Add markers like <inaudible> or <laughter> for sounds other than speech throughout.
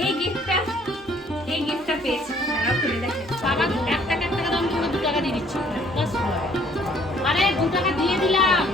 এই গিফটটা এই গিফটটা পেয়েছি তারা খুলে দেখে বাবা এক টাকা এক টাকা দাম তুমি দু টাকা দিয়ে দিচ্ছি। আরে দু টাকা দিয়ে দিলাম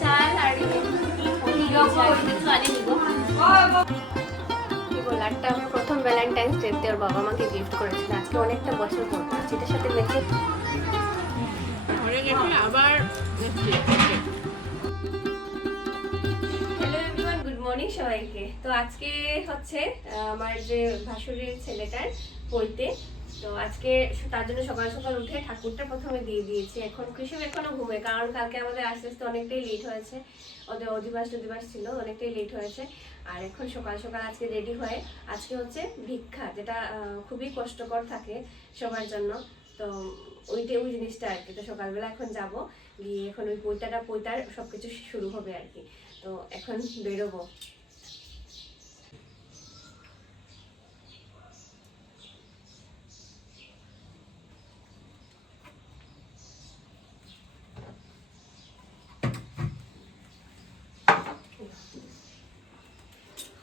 চাল আর কি বল একটা আমার প্রথম ভ্যালেন্টাইন্স ডেতে ওর বাবা আমাকে গিফট করেছিল। আজকে অনেকটা বছর পর যেটার সাথে মেখে আবার হ্যালো গুড মর্নিং সবাইকে। তো আজকে হচ্ছে আহ, আমার যে ভাসুরের ছেলেটার পৈতে তো আজকে তার জন্য সকাল সকাল উঠে ঠাকুরটা প্রথমে দিয়ে দিয়েছি। এখন কৃষক এখনও ঘুমে কারণ কালকে আমাদের আস্তে আস্তে অনেকটাই লেট হয়েছে। ওদের অধিবাস টধিবাস ছিল, অনেকটাই লেট হয়েছে। আর এখন সকাল সকাল আজকে রেডি হয়ে, আজকে হচ্ছে ভিক্ষা, যেটা খুবই কষ্টকর থাকে সবার জন্য। তো ওইটাই ওই জিনিসটা আর কি। তো সকালবেলা এখন যাব, গিয়ে এখন ওই পৈতাটা, পৈতার সবকিছু শুরু হবে আর কি। তো এখন বেরোবো।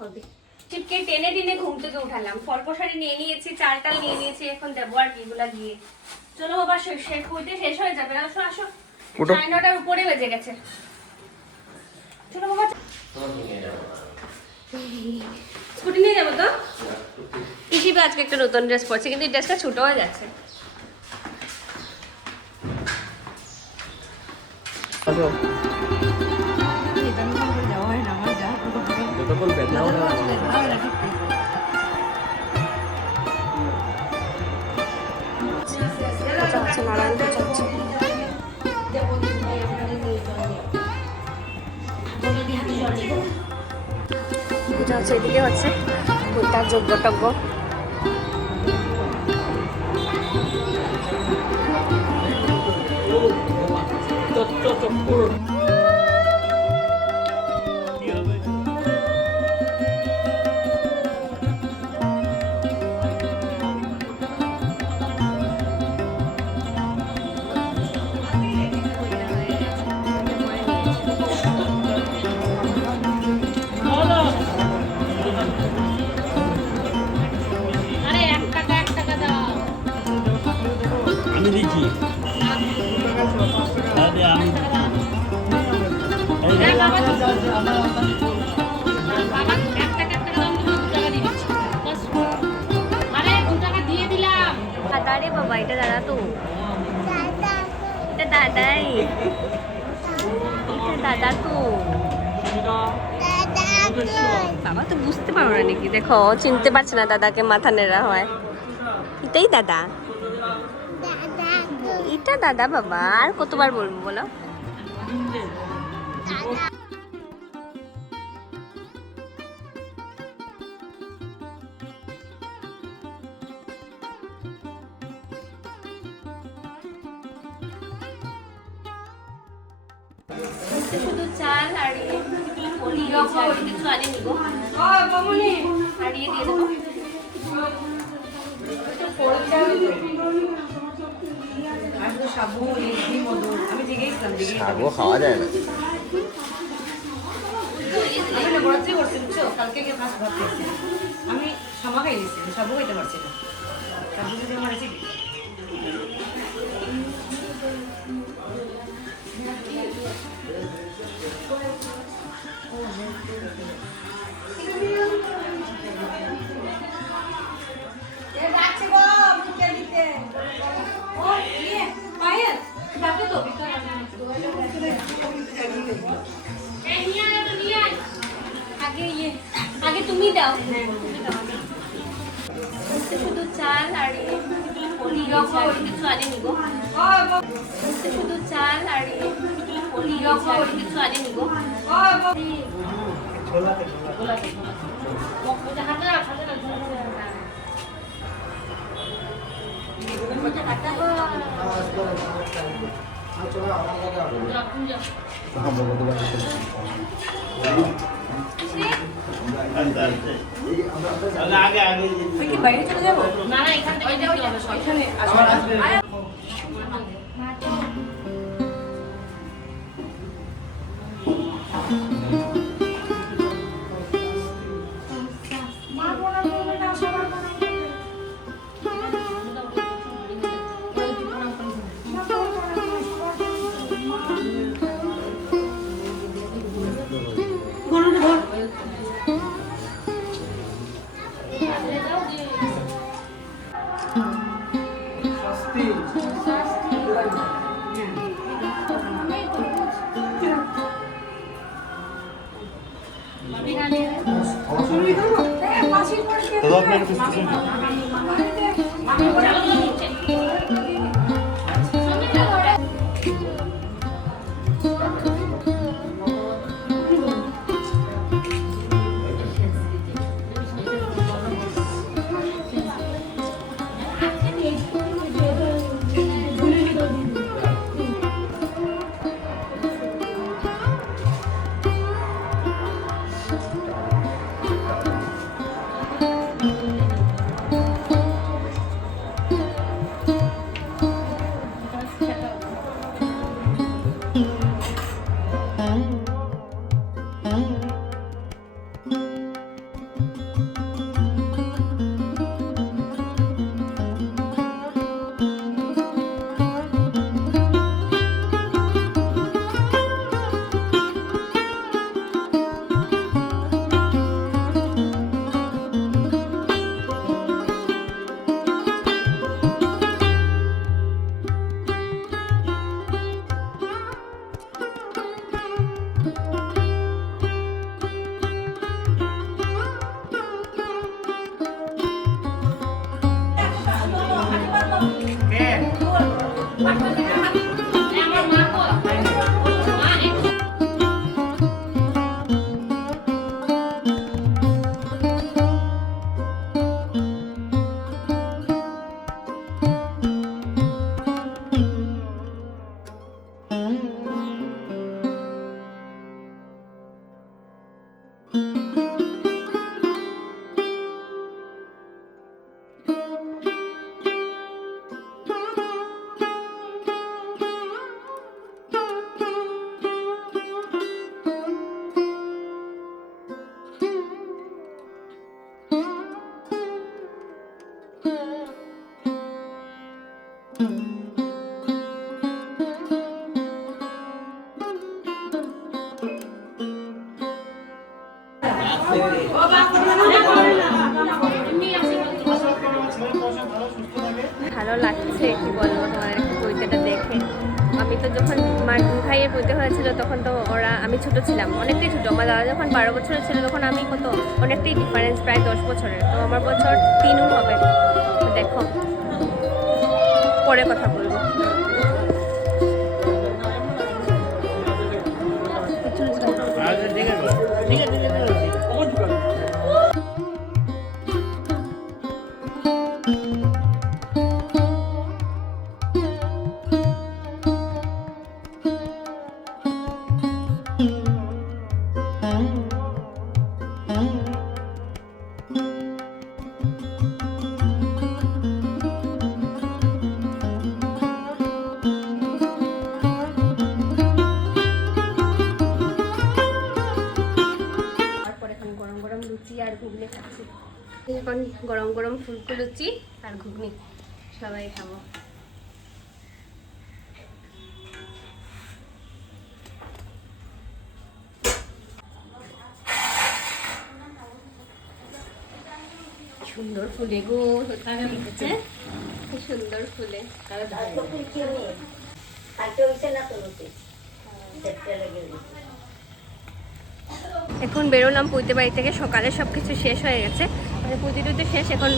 হবে। চিপকে টেনে টেনে ঘুম থেকে উঠালাম। ফল প্রসারি নিয়ে নিয়েছি চাল টাল নিয়ে নিয়েছি এখন দেবো আর কি এগুলা দিয়ে। চলো বাবা শেষ হইতে শেষ হয়ে যাবে। আসো আসো। সাড়ে নটার উপরে বেজে গেছে। চলো বাবা স্কুটি নিয়ে যাব তো? হিসেবে আজকে একটা নতুন ড্রেস পরছে কিন্তু এই ড্রেসটা ছোট হয়ে যাচ্ছে। যতক্ষণ হবে না। নারায়ণ পূজা হচ্ছে। এদিকে হচ্ছে পূজার যজ্ঞ টজ্ঞ আরে দাদাই এটা দাদা তো বাবা তো বুঝতে পারো না নাকি দেখো চিনতে পারছে না দাদাকে মাথা নেড়া হয় এটাই দাদা এটা দাদা বাবা আর কতবার বলব বলো শুধু চাল আর কিছু আনেনি গো। আর ইয়ে দিয়ে দেবো শাকও খাওয়া যায় না। আমি সমা খাই নিয়েছি সবও খাইতে পারছি না। তার জন্য আমার রেসিপি আগে ইয়ে তুমি দাও। শুধু চাল আর কিছু গো। হচ্ছে শুধু চাল আর কিছু আনেনি গো। তুই কি বাইরে চলে যাব? না না এখান থেকে যেতে হবে সব। এখানে আসবে ভালো লাগছে, কি বলব তোমাদের বইতেটা দেখে। আমি তো যখন আমার ভাইয়ের বইতে হয়েছিল, তখন তো ওরা, আমি ছোট ছিলাম, অনেকটাই ছোটো। আমার দাদা যখন বারো বছরের ছিল, তখন আমি কত, অনেকটাই ডিফারেন্স প্রায় দশ বছরের। তো আমার বছর তিনও হবে। দেখো, পরে কথা বলব। এখন গরম গরম ফুলকো লুচি আর ঘুগনি। সবাই খাব। সুন্দর ফুলে গো কি সুন্দর ফুলে। এখন বেরোলাম পুঁতে বাড়ি থেকে সকালে সব কিছু শেষ হয়ে গেছে। মানে পুজো টুজো শেষ, এখন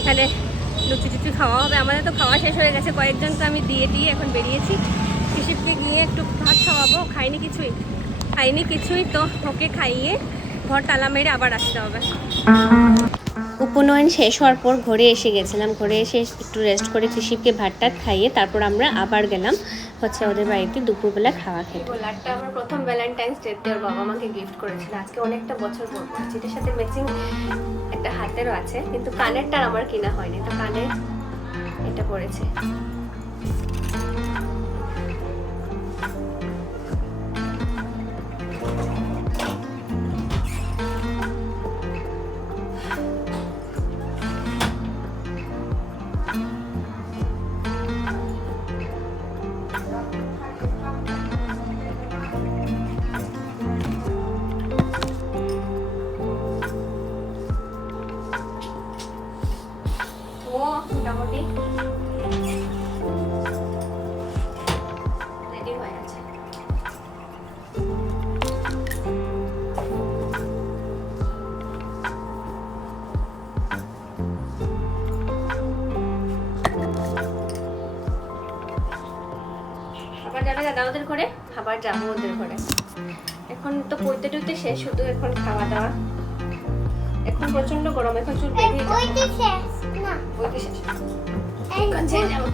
এখানে লুচি টুচি খাওয়া হবে। আমাদের তো খাওয়া শেষ হয়ে গেছে, কয়েকজনকে আমি দিয়ে দিয়ে এখন বেরিয়েছি। কৃষিপকে গিয়ে একটু ভাত খাওয়াবো, খাইনি কিছুই। খাইনি কিছুই, তো ওকে খাইয়ে ঘর তালা মেরে আবার আসতে হবে। উপনয়ন শেষ হওয়ার পর ঘরে এসে গেছিলাম। ঘরে এসে একটু রেস্ট করে কৃষিকে ভাতটা খাইয়ে তারপর আমরা আবার গেলাম হচ্ছে ওদের বাড়িতে দুপুরবেলা খাওয়া খেতে। গোলারটা আমার প্রথম ভ্যালেন্টাইন্স ডেতে ওর বাবা আমাকে গিফট করেছিল। আজকে অনেকটা বছর পর। যেটার সাথে ম্যাচিং একটা হাতেরও আছে, কিন্তু কানেরটা আমার কিনা হয়নি। তো কানের এটা পড়েছে। যাব ওদের ঘরে। এখন তো পড়তে টুতে শেষ শুধু এখন খাওয়া দাওয়া। এখন প্রচণ্ড গরম এখন চুল বেঁধে বইতে শেষ না। বইতে শেষ। এই এখন ছেড়ে যাব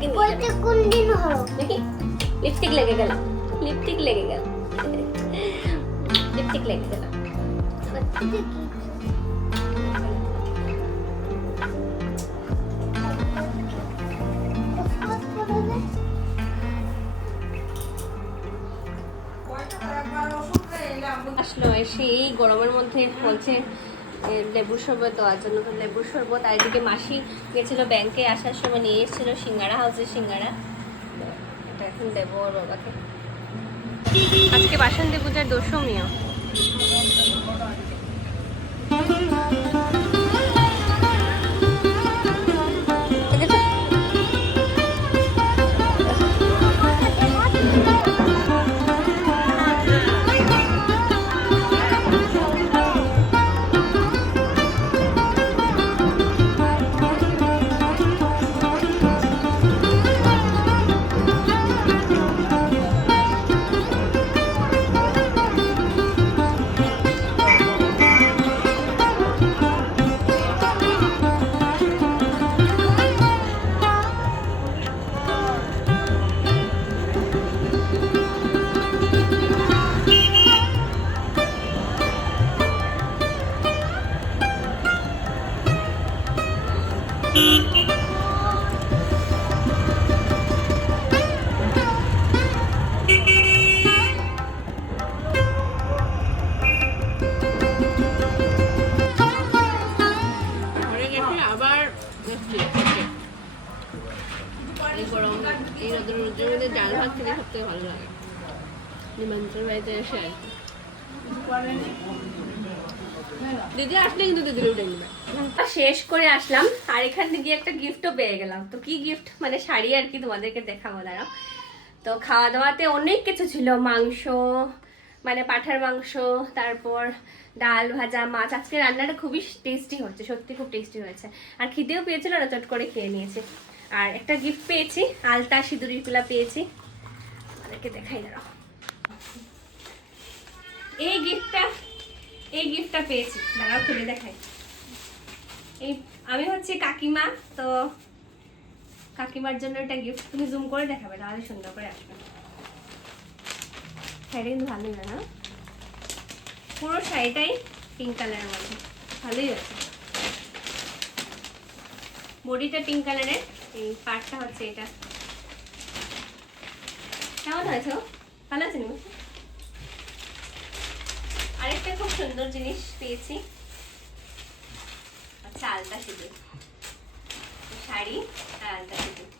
নিয়ে বইতে কোন দিন হলো? দেখি লিপস্টিক লেগে গেল লিপস্টিক লেগে গেল। <laughs> লিপস্টিক লেগে গেল। এসে এই গরমের মধ্যে বলছে লেবুর শরবত দেওয়ার জন্য। তো লেবুর শরবত, আর এদিকে মাসি গেছিল ব্যাংকে আসার সময় নিয়ে এসেছিল সিঙ্গারা, হাউসের সিঙ্গারা। এটা এখন দেবো ওর বাবাকে। আজকে বাসন্তী পূজার দশমীও আর দিদি আসলে কিন্তু দিদির উঠে নেবে। শেষ করে আসলাম। আর এখান থেকে একটা গিফটও পেয়ে গেলাম। তো কি গিফট মানে শাড়ি আর কি তোমাদেরকে দেখাবো, দাঁড়াও। তো খাওয়া দাওয়াতে অনেক কিছু ছিল। মাংস মানে পাঠার মাংস, তারপর ডাল ভাজা, মাছ, আজকে রান্নাটা খুবই টেস্টি হচ্ছে, সত্যি খুব টেস্টি হয়েছে। আর খিদেও পেয়েছিল না চট করে খেয়ে নিয়েছে। আর একটা গিফট পেয়েছি, আলতা সিঁদুরির কুলা পেয়েছি। আমাদেরকে দেখাই, দাঁড়াও। এই গিফটটা এই গিফটটা পেয়েছি। দাঁড়াও, খুলে দেখাই। এই, আমি হচ্ছে কাকিমা, তো কাকিমার জন্য একটা গিফট তুমি জুম করে দেখাবে, তাহলে সুন্দর করে আসবে। ভালোই না না? পুরো শাড়িটাই পিঙ্ক কালারের মধ্যে। ভালোই আছে বডিটা পিঙ্ক কালারের এই পার্টটা হচ্ছে এটা। কেমন হয়েছে? ভালো আছে আরেকটা খুব সুন্দর জিনিস পেয়েছি। আচ্ছা আলতা সিঁদুর। শাড়ি আর আলতা সিঁদুর।